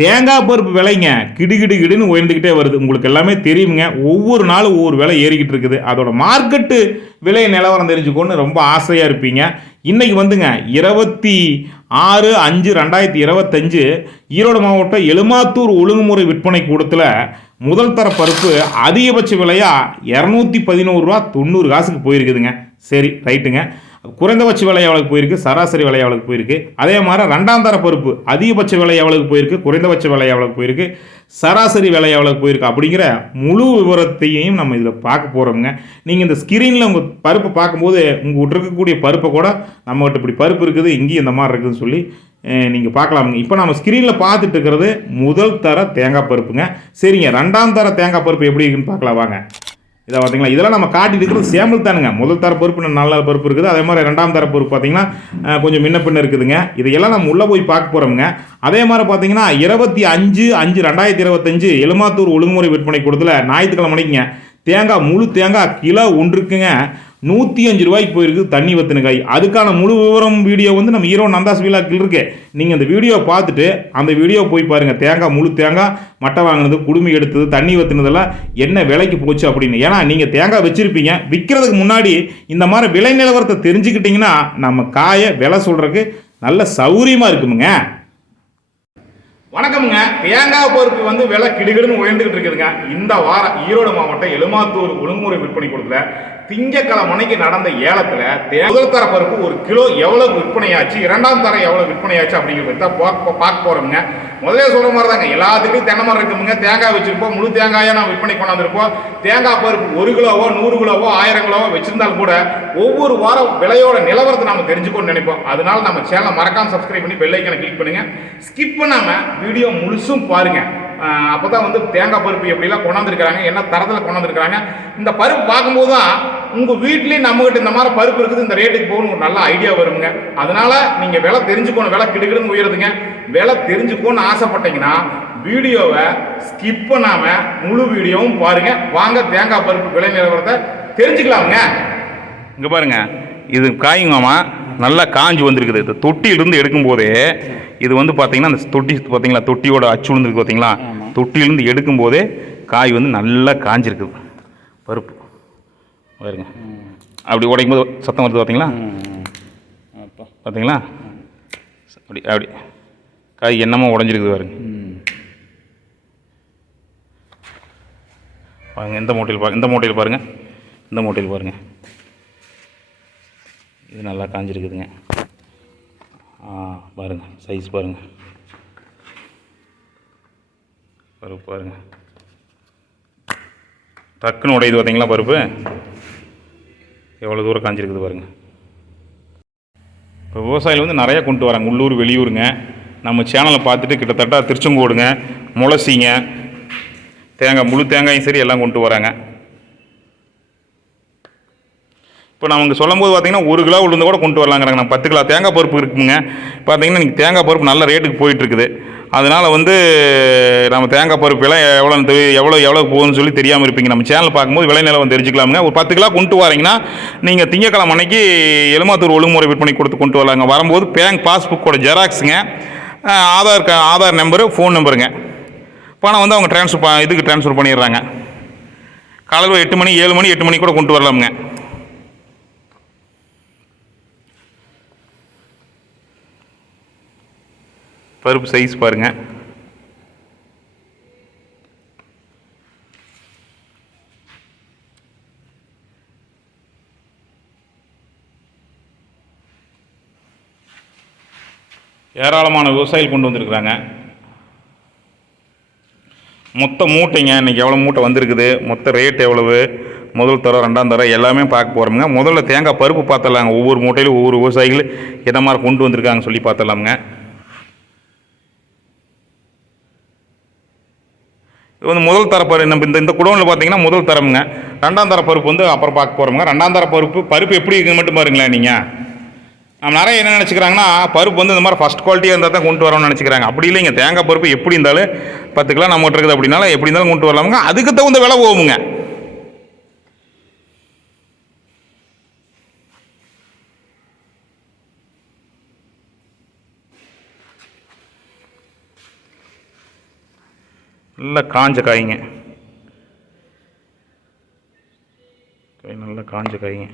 தேங்காய் பருப்பு விலைங்க கிடுகிடு கிடுன்னு உயர்ந்துக்கிட்டே வருது. உங்களுக்கு எல்லாமே தெரியுங்க. ஒவ்வொரு நாளும் ஒவ்வொரு விலை ஏறிக்கிட்டு இருக்குது. அதோட மார்க்கெட்டு விலை நிலவரம் தெரிஞ்சுக்கோன்னு ரொம்ப ஆசையாக இருப்பீங்க. இன்னைக்கு வந்துங்க இருபத்தி ஆறு அஞ்சு ரெண்டாயிரத்தி இருபத்தஞ்சு ஈரோடு மாவட்டம் எழுமாத்தூர் ஒழுங்குமுறை விற்பனை கூடத்தில் முதல் தர பருப்பு அதிகபட்ச விலையாக இரநூத்தி பதினோரு ரூபா தொண்ணூறு காசுக்கு போயிருக்குதுங்க. சரி ரைட்டுங்க. குறைந்தபட்ச விலை எவ்வளவுக்கு போயிருக்கு? சராசரி விலை எவ்வளவுக்கு போயிருக்கு? அதே மாதிரி ரெண்டாம் தர பருப்பு அதிகபட்ச விலை எவ்வளவுக்கு போயிருக்கு? குறைந்தபட்ச விலை எவ்வளவுக்கு போயிருக்கு? சராசரி விலை எவ்வளவுக்கு போயிருக்கு? அப்படிங்கிற முழு விவரத்தையும் நம்ம இதில் பார்க்க போகிறோமுங்க நீங்கள் இந்த ஸ்கிரீனில் உங்கள் பருப்பை பார்க்கும்போது உங்கள் இருக்கக்கூடிய பருப்பை கூட நம்மகிட்ட இப்படி பருப்பு இருக்குது இங்கேயும் இந்த மாதிரி இருக்குதுன்னு சொல்லி நீங்கள் பார்க்கலாமுங்க. இப்போ நம்ம ஸ்க்ரீனில் பார்த்துட்டு இருக்கிறது முதல் தர தேங்காய் பருப்புங்க. சரிங்க ரெண்டாம் தர தேங்காய் பருப்பு எப்படி இருக்குன்னு பார்க்கலாம் வாங்க. இதை பார்த்தீங்களா இதெல்லாம் நம்ம காட்டிட்டு இருக்கிறது சேம்பிள் தானுங்க. முதல் தர பொறுப்பு நல்ல பொறுப்பு இருக்குது. அதே மாதிரி ரெண்டாம் தர பொறுப்பு பார்த்தீங்கன்னா கொஞ்சம் முன்ன பின்ன இருக்குதுங்க. இதையெல்லாம் நம்ம உள்ளே போய் பார்க்க போகிறோமுங்க அதே மாதிரி பார்த்தீங்கன்னா இருபத்தி அஞ்சு அஞ்சு ரெண்டாயிரத்தி இருபத்தஞ்சு எலுமாத்தூர் ஒழுங்குமுறை விற்பனை கூடத்தில் ஞாயிற்றுக்கிழமை மணிக்குங்க தேங்காய் முழு தேங்காய் கிலோ ஒன்றுக்குங்க. நூற்றி அஞ்சு ரூபாய்க்கு போயிருக்கு தண்ணி வத்தின காய். அதுக்கான முழு விவரம் வீடியோ வந்து நம்ம ஈரோ நந்தாஸ் விழாக்கில் இருக்கு. நீங்கள் அந்த வீடியோ பார்த்துட்டு அந்த வீடியோ போய் பாருங்கள் தேங்காய் முழு தேங்காய் மட்டை வாங்கினது குடுமி எடுத்தது தண்ணி வத்தினதெல்லாம் என்ன விலைக்கு போச்சு அப்படின்னு. ஏன்னா நீங்கள் தேங்காய் வச்சுருப்பீங்க. விற்கிறதுக்கு முன்னாடி இந்த மாதிரி விலை நிலவரத்தை தெரிஞ்சுக்கிட்டிங்கன்னா நம்ம காயை விலை சொல்கிறதுக்கு நல்ல சௌகரியமாக இருக்குமுங்க. வணக்கம்ங்க. தேங்காய் பருப்பு வந்து விலை கிடுகிடுன்னு உயர்ந்துகிட்டு இருக்குதுங்க. இந்த வாரம் ஈரோடு மாவட்டம் எலுமாத்தூர் ஒழுங்குமுறை விற்பனை கொடுத்துல திங்கக்கிழமை மணிக்கு நடந்த ஏலத்தில் முதல் தர பருப்பு ஒரு கிலோ எவ்வளோ விற்பனையாச்சு இரண்டாம் தரம் எவ்வளோ விற்பனையாச்சு அப்படிங்கிறத தான் பார்க்க பார்க்க போகிறோம்ங்க முதல்ல சொல்கிற மாதிரி தாங்க எல்லாத்துக்கும் தென்னை மரம் இருக்குமுங்க. தேங்காய் வச்சுருப்போம். முழு தேங்காயை நான் விற்பனை கொண்டாந்துருப்போம். தேங்காய் பருப்பு ஒரு கிலோவோ நூறு கிலோவோ ஆயிரம் கிலோவோ வச்சுருந்தாலும் கூட ஒவ்வொரு வாரம் விலையோட நிலவரத்தை நம்ம தெரிஞ்சுக்கணும்னு நினைப்போம். அதனால நம்ம சேனலை மறக்காமல் சப்ஸ்கிரைப் பண்ணி பெல் கிளிக் பண்ணுங்கள் ஸ்கிப் பண்ணாமல் வீடியோ முழுசும் பாருங்க. அப்போ தான் வந்து தேங்காய் பருப்பு எப்படிலாம் கொண்டாந்துருக்காங்க என்ன தரத்தில் கொண்டாந்துருக்காங்க இந்த பருப்பு பார்க்கும்போது தான் உங்கள் வீட்லேயும் நம்மகிட்ட இந்த மாதிரி பருப்பு இருக்குது இந்த ரேட்டுக்கு போகணும் ஒரு நல்ல ஐடியா வருங்க. அதனால் நீங்கள் விலை தெரிஞ்சுக்கணும் விலை கிடுக்கிடுன்னு உயருதுங்க. விலை தெரிஞ்சுக்கோன்னு ஆசைப்பட்டீங்கன்னா வீடியோவை ஸ்கிப் பண்ணாமல் முழு வீடியோவும் பாருங்க. வாங்க தேங்காய் பருப்பு விலை நிலவரத்தை தெரிஞ்சுக்கலாமுங்க. இங்கே பாருங்க. இது காய்ங்கம்மா நல்லா காஞ்சி வந்திருக்குது. இந்த தொட்டியிலிருந்து எடுக்கும்போதே இது வந்து பார்த்தீங்கன்னா அந்த தொட்டி பார்த்தீங்களா தொட்டியோட அச்சு விழுந்துருக்கு பார்த்தீங்களா தொட்டியிலிருந்து எடுக்கும்போதே காய் வந்து நல்லா காஞ்சிருக்குது. பருப்பு. பாருங்க. அப்படி உடைக்கும் போது சத்தம் வருது பார்த்தீங்களா பார்த்தீங்களா அப்படி அப்படி. காய் என்னமோ உடஞ்சிருக்குது பாருங்க. பாருங்க இந்த மூட்டையில் பாருங்க இந்த மூட்டையில் பாருங்க. இந்த மூட்டையில் பாருங்க. இது நல்லா காஞ்சிருக்குதுங்க. ஆ பாருங்க சைஸ் பாருங்க. பருப்பு பாருங்க. டக்குன்னு உடையுது பார்த்தீங்களா பருப்பு? எவ்வளோ தூரம் காஞ்சிருக்குது பாருங்க. இப்போ விவசாயிகள் வந்து நிறையா கொண்டு வராங்க உள்ளூர் வெளியூருங்க. நம்ம சேனலை பார்த்துட்டு கிட்டத்தட்ட திருச்செங்கோடுங்க முளசிங்க தேங்காய் முழு தேங்காயும் சரி எல்லாம் கொண்டு வராங்க. இப்போ நான் அவங்க சொல்லும்போது பார்த்தீங்கன்னா ஒரு கிலோ உளுந்து கூட கொண்டு வரலாங்கிறாங்க. நான் பத்து கிலோ தேங்காய் பருப்பு இருக்குங்க பார்த்தீங்கன்னா இன்றைக்கி தேங்காய் பருப்பு நல்ல ரேட்டுக்கு போயிட்டுருக்குது. அதனால் வந்து நம்ம தேங்காய் பருப்பு விலை எவ்வளோ எவ்வளோ எவ்வளோ போகுதுன்னு சொல்லி தெரியாமல் இருப்பீங்க. நம்ம சேனல் பார்க்கும்போது விலை நிலவரம் தெரிஞ்சுக்கலாமுங்க. ஒரு பத்து கிலோ கொண்டு வரீங்கன்னா நீங்கள் திங்கக்கிழமை அன்னைக்கு எலுமாத்தூர் ஒழுங்குமுறை விற்பனை கொடுத்து கொண்டு வரலாங்க. வரும்போது பேங்க் பாஸ்புக்கோட ஜெராக்ஸுங்க ஆதார் க- ஆதார் நம்பரு ஃபோன் நம்பருங்க. பணம் வந்து அவங்க ட்ரான்ஸ்ஃபர் இதுக்கு ட்ரான்ஸ்ஃபர் பண்ணிடுறாங்க. காலையில் எட்டு மணி ஏழு மணி எட்டு மணி கூட கொண்டு வரலாமுங்க. பருப்பு சைஸ் பாருங்க. ஏராளமான விவசாயிகள் கொண்டு வந்திருக்கிறாங்க. மொத்த மூட்டைங்க இன்றைக்கி எவ்வளோ மூட்டை வந்திருக்குது? மொத்த ரேட் எவ்வளவு? முதல் தரம் ரெண்டாம் தரம் எல்லாமே பார்க்க போகிறோமுங்க முதல்ல தேங்காய் பருப்பு பார்த்துடலாங்க. ஒவ்வொரு மூட்டையிலும் ஒவ்வொரு விவசாயிகள் என்ன மாதிரி கொண்டு வந்திருக்காங்கன்னு சொல்லி பார்த்துடலாமுங்க. இது வந்து முதல் தரப்பரு நம்ம இந்த இந்த குடோனில் பார்த்தீங்கன்னா முதல் தரமுங்க. ரெண்டாம் தர பருப்பு வந்து அப்புறம் பார்க்க போகிறோமுங்க ரெண்டாம் தர பருப்பு பருப்பு எப்படி இருக்குன்னு மட்டும் பாருங்களேன் நீங்கள் நம்ம நிறைய என்ன நினச்சிக்கிறாங்கன்னா பருப்பு வந்து இந்த மாதிரி ஃபஸ்ட் குவாலிட்டியாக இருந்தால் தான் கொண்டு வரணும்னு நினச்சிக்கிறாங்க. அப்படி இல்லைங்க. தேங்காய் பருப்பு எப்படி இருந்தாலும் பத்து கிலோ நம்மகிட்ட இருக்குது அப்படின்னாலும் எப்படி இருந்தாலும் கொண்டு வரலாமுங்க. அதுக்கு தகுந்த விலை போகுங்க. நல்ல காஞ்ச காய்ங்க. காய் நல்ல காஞ்ச காய்ங்க.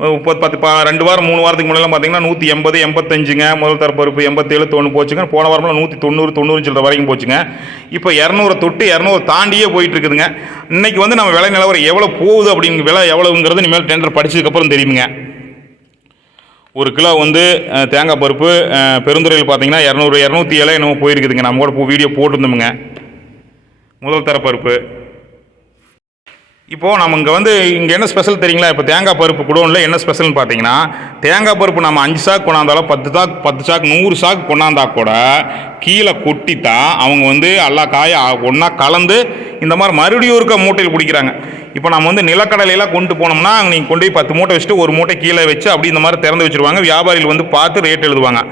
முப்பது பத்து பா ரெண்டு வாரம் மூணு வாரத்துக்கு முன்னெல்லாம் பார்த்தீங்கன்னா நூற்றி எண்பது எண்பத்தஞ்சுங்க. முதல் தரப்பருப்பு எண்பத்தேழு தொண்ணூறு போச்சுங்க. போன வாரம்லாம் நூற்றி தொண்ணூறு தொண்ணூறு சொல்கிற வரைக்கும் போச்சுங்க. இப்போ இரநூறு தொட்டு இரநூறு தாண்டியே போயிட்டு இருக்குதுங்க இன்னைக்கு வந்து நம்ம விலை நிலவரம் எவ்வளோ போகுது அப்படிங்கிற விலை எவ்வளவுங்கிறது இனிமேல் டெண்டர் படிச்சதுக்கப்புறம் தெரியுங்க ஒரு கிலோ வந்து தேங்காய் பருப்பு பெருந்துறையில் பார்த்தீங்கன்னா இரநூறு இரநூத்தி ஏழு என்னமோ போயிருக்குதுங்க. நம்ம கூட வீடியோ போட்டிருந்தோமுங்க. முதல் தர பருப்பு. இப்போது நம்ம இங்கே வந்து இங்கே என்ன ஸ்பெஷல் தெரியுங்களா? இப்போ தேங்காய் பருப்பு குடோனில் என்ன ஸ்பெஷல்னு பார்த்தீங்கன்னா தேங்காய் பருப்பு நம்ம அஞ்சு சாக்கு கொண்டாந்தாலும் பத்து சாக்கு பத்து சாக்கு நூறு சாக்கு கொண்டாந்தா கூட கீழே கொட்டித்தான் அவங்க வந்து எல்லா காயை ஒன்றா கலந்து இந்த மாதிரி மறுபடியும் இருக்க மூட்டையில் பிடிக்கிறாங்க. இப்போ நம்ம வந்து நிலக்கடலையெல்லாம் கொண்டு போனோம்னா நீங்கள் கொண்டு போய் பத்து மூட்டை வச்சுட்டு ஒரு மூட்டை கீழே வச்சு அப்படி இந்த மாதிரி திறந்து வச்சுருவாங்க. வியாபாரிகள் வந்து பார்த்து ரேட் எழுதுவாங்க.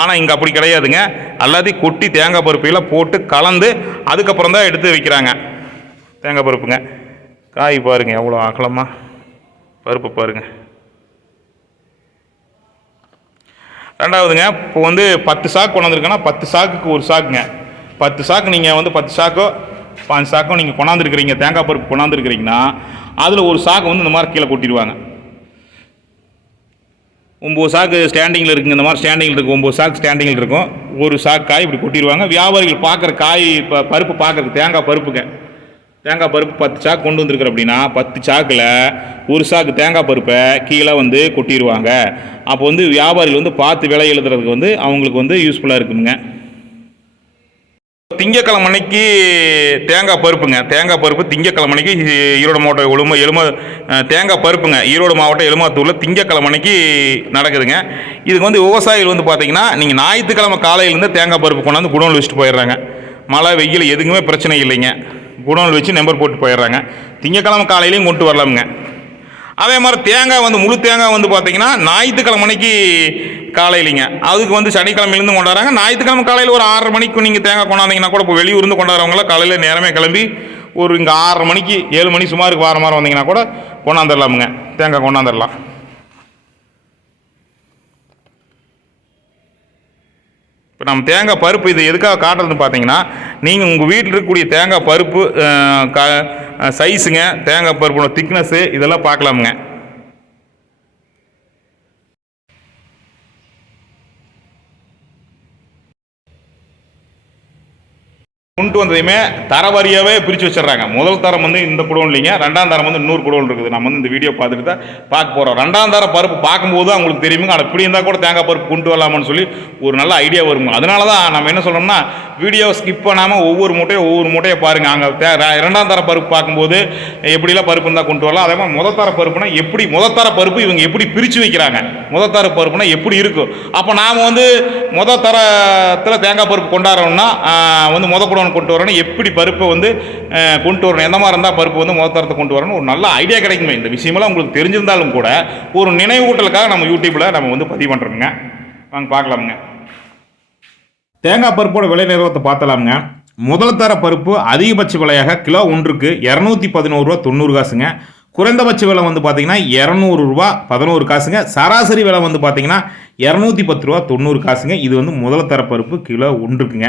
ஆனால் இங்கே அப்படி கிடையாதுங்க. எல்லாத்தையும் கொட்டி தேங்காய் பருப்பையெல்லாம் போட்டு கலந்து அதுக்கப்புறம் தான் எடுத்து வைக்கிறாங்க. தேங்காய் பருப்புங்க. காய் பாருங்க எவ்வளோ அகலமாக பருப்பு பாருங்க. ரெண்டாவதுங்க இப்போ வந்து பத்து சாக்கு கொண்டாந்துருக்கேன்னா பத்து சாக்குக்கு ஒரு சாக்குங்க. பத்து சாக்கு நீங்கள் வந்து பத்து சாக்கோ பாஞ்சு சாக்கோ நீங்கள் கொண்டாந்துருக்கிறீங்க தேங்காய் பருப்பு கொண்டாந்துருக்கிறீங்கன்னா அதில் ஒரு சாக்கு வந்து இந்த மாதிரி கீழே கொட்டிடுவாங்க. ஒம்பது சாக்கு ஸ்டாண்டிங்கில் இருக்குங்க இந்த மாதிரி ஸ்டாண்டிங்கில் இருக்கும் ஒம்பது சாக்கு ஸ்டாண்டிங்கில் இருக்கும். ஒரு சாக்கு காய் இப்படி கொட்டிடுவாங்க. வியாபாரிகள் பார்க்குற காய் இப்போ பருப்பு பார்க்குறது தேங்காய் பருப்புங்க. தேங்காய் பருப்பு பத்து சாக்கு கொண்டு வந்திருக்கிற அப்படின்னா பத்து சாக்கில் ஒரு சாக்கு தேங்காய் பருப்பை கீழே வந்து கொட்டிடுவாங்க அப்போ வந்து வியாபாரிகள் வந்து பார்த்து விலை எழுதுறதுக்கு வந்து அவங்களுக்கு வந்து யூஸ்ஃபுல்லாக இருக்குங்க. திங்கக்கிழமை அன்னைக்கு தேங்காய் பருப்புங்க. தேங்காய் பருப்பு திங்கக்கிழமை அன்னைக்கு ஈரோடு மாவட்டம் எலும எலும தேங்காய் பருப்புங்க. ஈரோடு மாவட்டம் எலுமாத்தூரில் திங்கக்கிழமை அன்னைக்கு நடக்குதுங்க. இதுக்கு வந்து விவசாயிகள் வந்து பார்த்தீங்கன்னா நீங்கள் ஞாயிற்றுக்கிழமை காலையிலேருந்து தேங்காய் பருப்பு கொண்டாந்து குடோனில் வச்சுட்டு போயிடுறாங்க. மழை வெயில் எதுக்குமே பிரச்சனை இல்லைங்க. குடோனில் வச்சு நம்பர் போட்டு போயிடுறாங்க. திங்கக்கிழமை காலையிலையும் கொண்டு வரலாமுங்க. அதே மாதிரி தேங்காய் வந்து முழு தேங்காய் வந்து பார்த்தீங்கன்னா ஞாயிற்றுக்கிழமை மணிக்கு காலையிலிங்க. அதுக்கு வந்து சனிக்கிழமையிலேருந்து கொண்டாடுறாங்க. ஞாயிற்றுக்கிழமை காலையில் ஒரு ஆறரை மணிக்கு நீங்கள் தேங்காய் கொண்டாந்தீங்கன்னா கூட இப்போ வெளியூர்ந்து கொண்டாடுறவங்களாம் காலையில் நேரமே கிளம்பி ஒரு இங்கே ஆறரை மணிக்கு ஏழு மணி சுமாருக்கு வார மாதிரி வந்தீங்கன்னா கூட கொண்டாந்துடலாமுங்க தேங்காய் கொண்டாந்துடலாம் இப்போ நம்ம தேங்காய் பருப்பு இது எதுக்காக காட்டுறதுன்னு பார்த்தீங்கன்னா நீங்கள் உங்கள் வீட்டில் இருக்கக்கூடிய தேங்காய் பருப்பு க சைஸுங்க தேங்காய் பருப்போட திக்னஸ்ஸு இதெல்லாம் பார்க்கலாமுங்க. கொண்டு வந்ததையுமே தரவரியாகவே பிரித்து வச்சிடுறாங்க. முதல் தரம் வந்து இந்த குடோன் இல்லைங்க. ரெண்டாம் தரம் வந்து இன்னொரு குடோன் இருக்குது. நம்ம வந்து இந்த வீடியோ பார்த்துட்டு தான் பார்க்க போகிறோம் ரெண்டாம் தர பருப்பு பார்க்கும்போது தான் உங்களுக்கு தெரியுங்க ஆனால் இப்படி இருந்தால் கூட தேங்காய் பருப்பு கொண்டு வரலாமான்னு சொல்லி ஒரு நல்ல ஐடியா வருங்க. அதனால தான் நம்ம என்ன சொல்கிறோம்னா வீடியோ ஸ்கிப் பண்ணாமல் ஒவ்வொரு மூட்டையும் ஒவ்வொரு மூட்டையை பாருங்கள் அங்கே இரண்டாம் தர பருப்பு பார்க்கும்போது எப்படிலாம் பருப்பு இருந்தால் கொண்டு வரலாம். அதே மாதிரி முதத்தர பருப்புனா எப்படி முதல் தர பருப்பு இவங்க எப்படி பிரித்து வைக்கிறாங்க? முதத்தர பருப்புனா எப்படி இருக்கும் அப்போ நாம் வந்து முதல் தரத்தில் தேங்காய் பருப்பு கொண்டாடுறோம்னா வந்து முத குடோன் கொண்டு வரணும். எப்படி பருப்பை வந்து கொண்டு வரணும்? எந்த மாதிரி இருந்தால் பருப்பு வந்து முத தரத்தை கொண்டு வரணும் ஒரு நல்ல ஐடியா கிடைக்குமே. இந்த விஷயமெல்லாம் உங்களுக்கு தெரிஞ்சிருந்தாலும் கூட ஒரு நினைவூட்டலுக்காக நம்ம யூடியூப்பில் நம்ம வந்து பதிவு பண்ணுறோங்க வாங்க பார்க்கலாமுங்க. தேங்காய் பருப்போட விலை நிறுவனத்தை பார்த்தலாமுங்க. முதல் தர பருப்பு அதிகபட்ச விலையாக கிலோ ஒன்றுக்கு இரநூத்தி பதினோரு ரூபா தொண்ணூறு காசுங்க. குறைந்தபட்ச விலை வந்து பார்த்தீங்கன்னா இரநூறு ரூபா பதினோரு காசுங்க. சராசரி விலை வந்து பார்த்தீங்கன்னா இரநூத்தி பத்து ரூபா தொண்ணூறு காசுங்க. இது வந்து முதல் தர பருப்பு கிலோ ஒன்றுக்குங்க.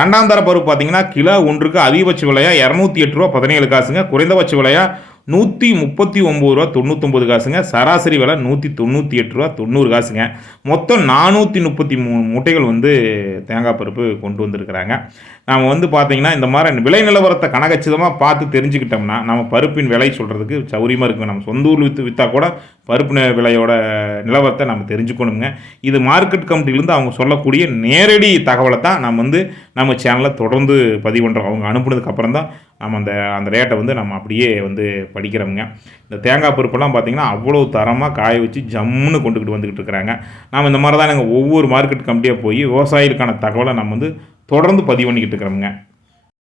ரெண்டாம் தர பருப்பு பார்த்தீங்கன்னா கிலோ ஒன்றுக்கு அதிகபட்ச விலையாக இரநூத்தி எட்டு ரூபா பதினேழு காசுங்க. குறைந்தபட்ச விலையாக நூற்றி முப்பத்தி ஒம்பது ரூபா தொண்ணூத்தொம்பது காசுங்க. சராசரி விலை நூற்றி தொண்ணூற்றி எட்டு ரூபா தொண்ணூறு காசுங்க. மொத்தம் நானூற்றி முப்பத்தி மூணு மூட்டைகள் வந்து தேங்காய் பருப்பு கொண்டு வந்திருக்கிறாங்க. நாம் வந்து பார்த்தீங்கன்னா இந்த மாதிரி விலை நிலவரத்தை கணக்கச்சிதமாக பார்த்து தெரிஞ்சுக்கிட்டோம்னா நம்ம பருப்பின் விலை சொல்கிறதுக்கு சௌரியமாக இருக்கும் நம்ம சொந்த ஊர் விற்று விற்றா கூட பருப்பு விலையோட நிலவரத்தை நம்ம தெரிஞ்சுக்கணுங்க. இது மார்க்கெட் கமிட்டிலேருந்து அவங்க சொல்லக்கூடிய நேரடி தகவலை தான் நம்ம வந்து நம்ம சேனலில் தொடர்ந்து பதிவு பண்ணுறோம் அவங்க அனுப்புனதுக்கப்புறம் தான் நம்ம அந்த அந்த ரேட்டை வந்து நம்ம அப்படியே வந்து படிக்கிறோமுங்க. இந்த தேங்காய் பருப்பெல்லாம் பார்த்திங்கன்னா அவ்வளோ தரமாக காய வச்சு ஜம்முன்னு கொண்டுக்கிட்டு வந்துக்கிட்டு இருக்கிறாங்க. நாம் இந்த மாதிரி தான் நாங்கள் ஒவ்வொரு மார்க்கெட் கமிட்டியாக போய் விவசாயிகளுக்கான தகவலை நம்ம வந்து தொடர்ந்து பதிவு பண்ணிக்கிட்டு இருக்கிறோமுங்க.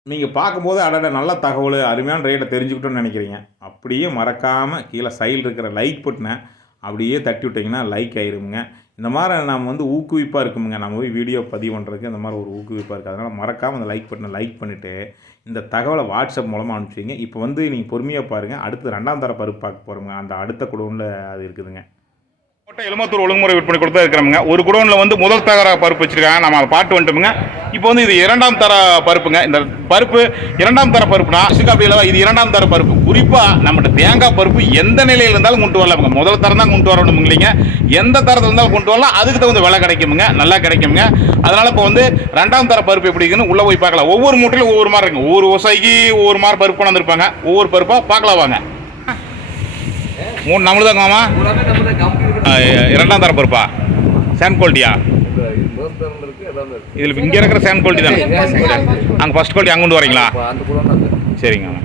நீங்கள் பார்க்கும்போது அடட நல்ல தகவல் அருமையான ரேட்டை தெரிஞ்சுக்கிட்டோன்னு நினைக்கிறீங்க. அப்படியே மறக்காமல் கீழே சைடில் இருக்கிற லைக் பட்டனை அப்படியே தட்டி விட்டிங்கன்னா லைக் ஆயிருமுங்க. இந்த மாதிரி நம்ம வந்து ஊக்குவிப்பாக இருக்குமுங்க. நம்ம போய் வீடியோ பதிவு பண்ணுறதுக்கு இந்த மாதிரி ஒரு ஊக்குவிப்பாக இருக்குது அதனால் மறக்காமல் அந்த லைக் பட்டனை லைக் பண்ணிவிட்டு இந்த தகவலை வாட்ஸ்அப் மூலமாக அனுப்பிச்சிங்க இப்போ வந்து நீங்கள் பொறுமையாக பாருங்கள் அடுத்து ரெண்டாம் தர பருப்பு பார்க்க போகிறோங்க அந்த அடுத்த குடோனில் அது இருக்குதுங்க. கோட்டை எலுமத்தூர் ஒழுங்குமுறை விற்பனை கொடுத்தா இருக்கிறோமுங்க ஒரு குடோனில் வந்து முதல் தர பருப்பு வச்சுருக்காங்க. நம்ம அதை பாட்டு வந்துட்டோமுங்க. இப்போ வந்து இது இரண்டாம் தர பருப்புங்க. இந்த பருப்பு இரண்டாம் தர பருப்புனா அப்படியில் இது இரண்டாம் தர பருப்பு. குறிப்பாக நம்மகிட்ட தேங்காய் பருப்பு எந்த நிலையில் இருந்தாலும் கொண்டு வரலாமுங்க. முதல் தரம் தான் கொண்டு வரணும் இல்லைங்க. எந்த தரத்தில் இருந்தாலும் கொண்டு வரலாம். அதுக்கு தகுந்த விலை கிடைக்குமுங்க. நல்லா கிடைக்குமுங்க. அதனால் இப்போ வந்து ரெண்டாம் தர பருப்பு எப்படி இருக்குன்னு உள்ளே போய் பார்க்கலாம். ஒவ்வொரு மூட்டையிலும் ஒவ்வொரு மாதிரி இருக்குங்க. ஒவ்வொரு விவசாயிக்கு ஒவ்வொரு மாதிரி பருப்பு கொண்டு வந்திருப்பாங்க. ஒவ்வொரு பருப்பாக பார்க்கலாம் வாங்க. மூணு நம்மளுதாங்க மாமா? பூராமே நம்ம தான் கம்பெனி ஆ, இரண்டாம் தர பருப்பா சேம் குவாலிட்டியா முதல் தரம் இருக்கு எல்லாமே இருக்கு இதில் இங்கே இருக்கிற சேம் குவாலிட்டி தானே? அங்கே ஃபஸ்ட் குவாலிட்டி அங்கே கொண்டு வரீங்களா? இப்போ அந்த கூட தான் சரிங்க மாமா.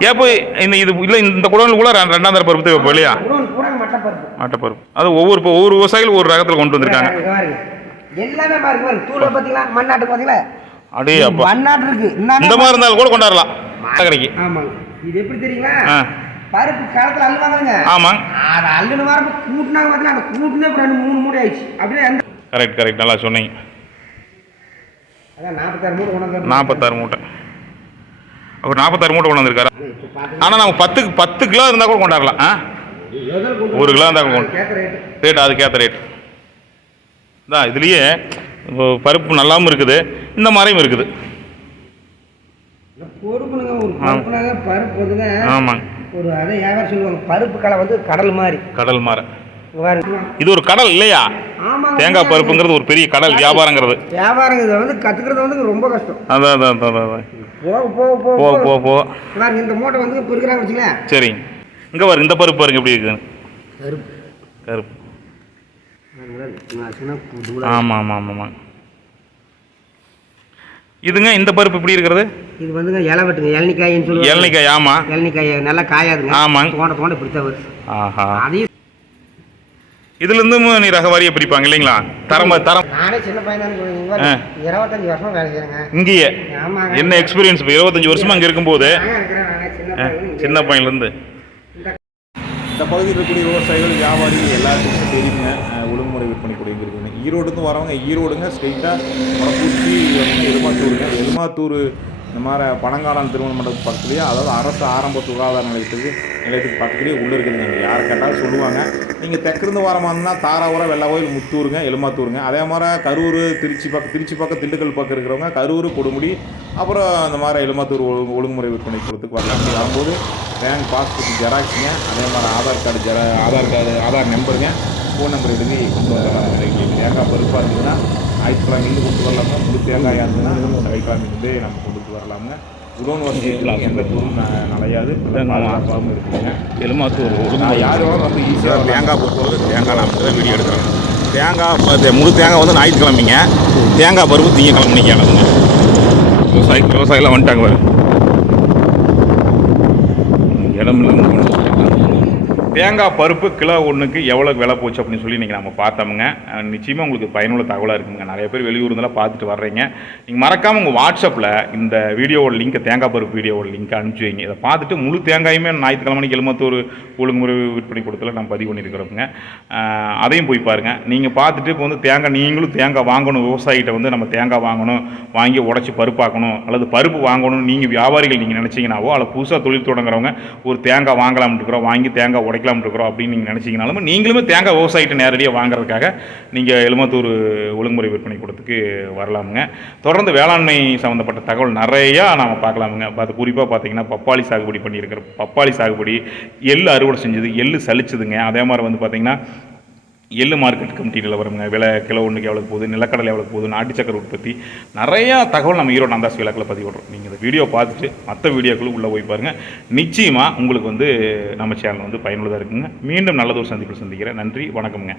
ஏன் போய் இந்த இது இல்லை இந்த குடோனில் கூட ரெண்டாம் தர பருப்பு தேவைப்போ இல்லையா? மட்டப்பருப்பு அது ஒவ்வொரு இப்போ ஒவ்வொரு விவசாயிகள் ஒரு ரகத்தில் கொண்டு வந்திருக்காங்க. எல்லாமே பாருங்க பாருங்க. தூளை பார்த்தீங்களா மண்ணாட்டு பார்த்தீங்களா அடே அப்பா. மண்ணாட்டு இருக்கு. இந்த மாதிரி இருந்தாலும் கூட கொண்டாடலாம். கிடைக்கு ஆமாங்க. இது எப்படி தெரியுங்களா. பருப்பு களத்துல அள்ளுவாங்க ஆமாம் அதை அள்ளுன வரப்ப கூட்டினாங்க பார்த்தீங்களா அந்த கூட்டினே ரெண்டு மூணு மூட்டை ஆயிடுச்சு. அப்படியே கரெக்ட் கரெக்ட் நல்லா சொன்னீங்க. அதான் நாற்பத்தாறு மூட்டை கொண்டு வந்து நாற்பத்தாறு மூட்டை. அவர் நாற்பத்தாறு மூட்டை கொண்டு வந்திருக்காரு? ஆனால் நம்ம பத்துக்கு பத்து கிலோ இருந்தால் கூட கொண்டாடலாம். ஆ? ஒரு கிலோ இருந்தால் ரேட்டு ரேட் அதுக்கேற்ற ரேட் தான் இதுலேயே பருப்பு நல்லாவும் இருக்குது இந்த மாதிரியும் இருக்குது. ஆமாங்க. ஒரு அதை வியாபாரம் சொல்லுவாங்க பருப்பு களை வந்து கடல் மாதிரி. கடல் பாருங்க. இது ஒரு கடல் இல்லையா? தேங்காய் பருப்புங்கிறது ஒரு பெரிய கடல் வியாபாரங்கிறது. வியாபாரம் இதை வந்து கற்றுக்கிறது வந்து ரொம்ப கஷ்டம். அதான் அதான் அதான். போக போக போ போக போ போ பாருங்க இந்த மூட்டை வந்து இப்போ இருக்கிறாங்க வச்சுங்களேன் சரிங்க. இங்கே பாருங்க இந்த பருப்பு பாருங்க எப்படி இருக்குன்னு. கருப்பு. கருப்பு. ஆமாம் ஆமாம் ஆமாம் இதுங்க இந்த பருப்பு எப்படி இருக்கிறது? இது வந்துங்க இலை வெட்டுங்க இளநிக்காயின்னு சொல்லுவாங்க. இளநிக்காய் ஆமாம் இளநிக்காய் நல்லா காயாதுங்க. ஆமாங்க. தோண்ட தோண்ட இப்படித்தான் வருது. ஆஹா. அதையும் இதுலேருந்தும் நீ ரகவாரியை பிரிப்பாங்க இல்லைங்களா? தரம் தரம். நானே சின்ன பையன் தான் ஆ. இருபத்தஞ்சு வருஷம் வேலை செய்யறேங்க. இங்கேயே. என்ன எக்ஸ்பீரியன்ஸ் இப்போ? இருபத்தஞ்சி வருஷமா அங்கே இருக்கும்போது? சின்ன பையன்லேருந்து. இந்த பகுதியில் இருக்கக்கூடிய விவசாயிகள் வியாபாரிகள் எல்லாத்துக்கும் தெரியுங்க. முறை விற்பனை கூடிய இருக்குங்க வரவங்க ஈரோடுங்க ஸ்ட்ரெயிட்டாக மணப்பூச்சி எருமாத்தூருங்க எலுமாத்தூர் இந்த மாதிரி பனங்காலான் திருமண மண்டபத்துக்கு பக்கத்துலேயே அதாவது அரசு ஆரம்ப சுகாதார நிலையத்துக்கு நிலையத்துக்கு பக்கத்துலேயே உள்ளே இருக்குதுங்க. யார் கேட்டாலும் சொல்லுவாங்க. நீங்கள் தெற்கிருந்து வர மாதிரினா தாராபுரம் வெள்ளவோயில் முத்தூருங்க எலுமாத்தூருங்க. அதே மாதிரி கரூர் திருச்சி பக்கம் திருச்சி பக்கம் திண்டுக்கல் பக்கம் இருக்கிறவங்க கரூர் கொடுமுடி அப்புறம் இந்த மாதிரி எலுமாத்தூர் ஒழுங்கு ஒழுங்குமுறை விற்பனை கொடுத்துக்கு வரலாம். அப்படி வரும்போது பேங்க் பாஸ்புக் ஜெராக்ஸுங்க அதே மாதிரி ஆதார் கார்டு ஜெரா ஆதார் கார்டு ஆதார் நம்பருங்க ஃபோன் நம்பர் எழுதி கொண்டு வரலாம் தேங்காய் பருப்பாக இருந்ததுன்னா ஞாயிற்றுக்கிழமைலேருந்து கொண்டு வரலாங்க முழு தேங்காயாக இருந்ததுன்னா நம்ம சனிக்கிழமைலேருந்து நம்ம கொண்டு வரலாமுங்க. உடல் வசதி எந்த பொருள் ந- நலையாது பாதுகாப்பாகவும் இருக்குங்க எலுமாத்தூர் நான் யார் வேணாலும் ரொம்ப ஈஸியாக தேங்காய் பொறுத்தவரை தேங்காய் நான் தான் வீடியோ எடுக்கிறேன். தேங்காய் முழு தேங்காய் வந்து ஞாயிற்றுக்கிழமைங்க. தேங்காய் பருப்பு திங்கக்கிழமை இன்னைக்கு அளவுங்க விவசாயி விவசாயிலாம் வந்துட்டாங்க பாரு. இடம் வந்துட்டாங்க. தேங்காய் பருப்பு கிலோ ஒன்றுக்கு எவ்வளோ விலை போச்சு அப்படின்னு சொல்லி இன்றைக்கி நம்ம பார்த்தோமுங்க. நிச்சயமாக உங்களுக்கு பயனுள்ள தகவலாக இருக்குங்க நிறைய பேர் வெளியூர் இருந்தாலும் பார்த்துட்டு வர்றீங்க. நீங்கள் மறக்காமல் உங்கள் வாட்ஸ்அப்பில் இந்த வீடியோவோட லிங்க்கை தேங்காய் பருப்பு வீடியோவோட லிங்க்கை அனுப்பிச்சி வைங்க. இதை பார்த்துட்டு முழு தேங்காயுமே ஞாயிற்றுக்கிழமை எழுமத்தூர் ஒழுங்குமுறை விற்பனை கொடுத்துல நம்ம பதிவு பண்ணியிருக்கிறோங்க அதையும் போய் பாருங்கள் நீங்கள் பார்த்துட்டு இப்போ வந்து தேங்காய் நீங்களும் தேங்காய் வாங்கணும். விவசாயிகிட்ட வந்து நம்ம தேங்காய் வாங்கணும். வாங்கி உடச்சி பருப்பாக்கணும் அல்லது பருப்பு வாங்கணும் நீங்கள் வியாபாரிகள் நீங்கள் நினச்சிங்கனாவோ அல்லது புதுசாக தொழில் தொடங்குறவங்க ஒரு தேங்காய் வாங்கலாம்னு இருக்கிறோம். வாங்கி தேங்காய் உடைக்கலாம்னு இருக்கிறோம் அப்படின்னு நீங்கள் நினச்சிங்கனாலும் நீங்களுமே தேங்காய் விவசாயிகிட்ட நேரடியாக வாங்குறதுக்காக நீங்கள் எழுமத்தூர் ஒழுங்குமுறை விற்பனை கூடத்துக்கு வரலாமுங்க. தொடர்ந்து வேளாண்மை சம்மந்தப்பட்ட தகவல் நிறையா நாம் பார்க்கலாமுங்க. அது குறிப்பாக பார்த்தீங்கன்னா பப்பாளி சாகுபடி பண்ணியிருக்கிற பப்பாளி சாகுபடி எள்ளு அறுவடை செஞ்சது எள்ளு சலிச்சதுங்க அதே மாதிரி வந்து பார்த்தீங்கன்னா எள்ளு மார்க்கெட் கமிட்டி நிலவரங்க விலை கிலோ ஒன்றுக்கு எவ்வளோ போகுது நிலக்கடலை எவ்வளோ போகுது நாட்டு சக்கரை உற்பத்தி. நிறையா தகவல் நம்ம ஈரோடு அந்தாஸ் விளக்கில் பதிவு விடுறோம் நீங்கள் இந்த வீடியோ பார்த்துட்டு மற்ற வீடியோக்களும் உள்ளே போய் பாருங்கள் நிச்சயமாக உங்களுக்கு வந்து நம்ம சேனல் வந்து பயனுள்ளதாக இருக்குங்க. மீண்டும் நல்லதொரு சந்திப்பில் சந்திக்கிறேன். நன்றி வணக்கம்ங்க.